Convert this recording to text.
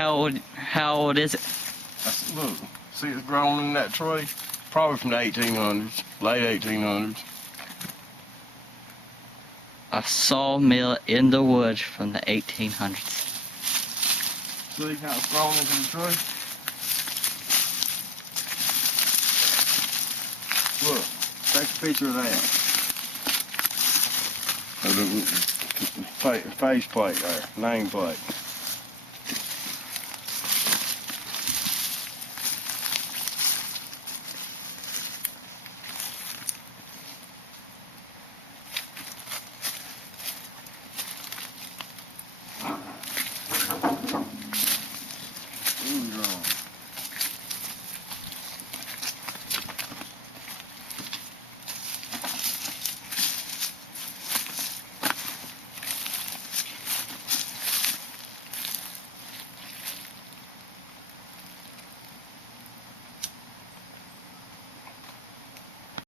How old is it? Look, see it's grown in that tree? Probably from the 1800s, late 1800s. A sawmill in the woods from the 1800s. See how it's grown into the tree? Look, take a picture of that. Face plate there, name plate.